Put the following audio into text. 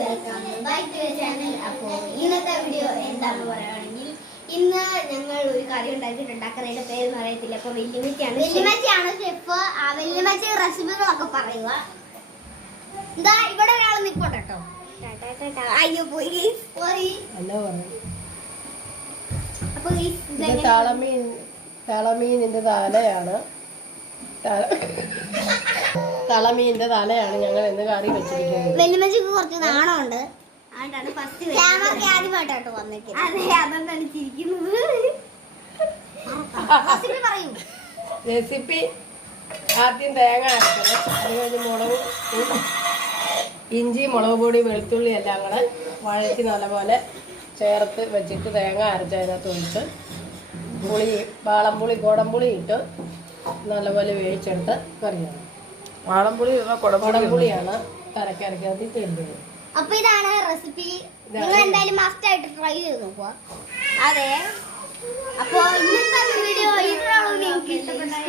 Welcome back to channel. അപ്പോൾ ഇന്നത്തെ video എന്താണെന്ന് പറയുകയാണെങ്കിൽ ഇന്ന് ഞങ്ങൾ ഒരു കറി ഉണ്ടാക്കിയിട്ടുണ്ട്. ആ കറിയുടെ പേരൊന്നും അറിയത്തില്ല. അപ്പോൾ വെല്ലുമച്ചിയാണ് ഷെഫ്. ആ വെല്ലുമച്ചി റെസിപ്പികളൊക്കെ പറയുക. ഇതാ ഇവിടെ ഒരാൾ നിൽക്കട്ടെ കേട്ടോ. അയ്യോ പോയി. അപ്പൊ തളമീനിന്റെ തലയാണ്. തളമീനിന്റെ തലയാണ് ഞങ്ങൾ ഇന്ന് കറി വെച്ചിരിക്കുന്നത്. വെല്ലുമച്ചിക്ക് കുറച്ച് നാണമുണ്ട്, അതുകൊണ്ടാണ് ഫസ്റ്റ് ആദ്യമായിട്ടോ വന്നിരിക്കുന്നത്. അതെ, അതുകൊണ്ടാണ് ചിരിക്കുന്നത്. റെസിപ്പി ആദ്യം തേങ്ങ അരക്കണം. അത് കഴിഞ്ഞ് മുളക്, ഇഞ്ചി, മുളക് പൊടി, വെളുത്തുള്ളി എല്ലാം കൂടെ വഴറ്റി നല്ലപോലെ ചേർത്ത് വെച്ചിട്ട് തേങ്ങ അരച്ച് അതിനകത്ത് ഒഴിച്ച് പുളി, വാളംപുളി, കുടംപുളി ഇട്ട് നല്ലപോലെ വേവിച്ചെടുത്ത് കറിയാണ്. കുടംപുളിയാണ് കരക്കരക്കകത്ത് തരുന്നത്. അപ്പൊ ഇതാണ് റെസിപ്പി. നിങ്ങൾ എന്തായാലും മസ്റ്റ് ആയിട്ട് ട്രൈ ചെയ്ത് നോക്കുക. അതെ, അപ്പൊ ഇന്നത്തെ വീഡിയോ നിങ്ങൾക്ക് ഇഷ്ടപ്പെട്ടാൽ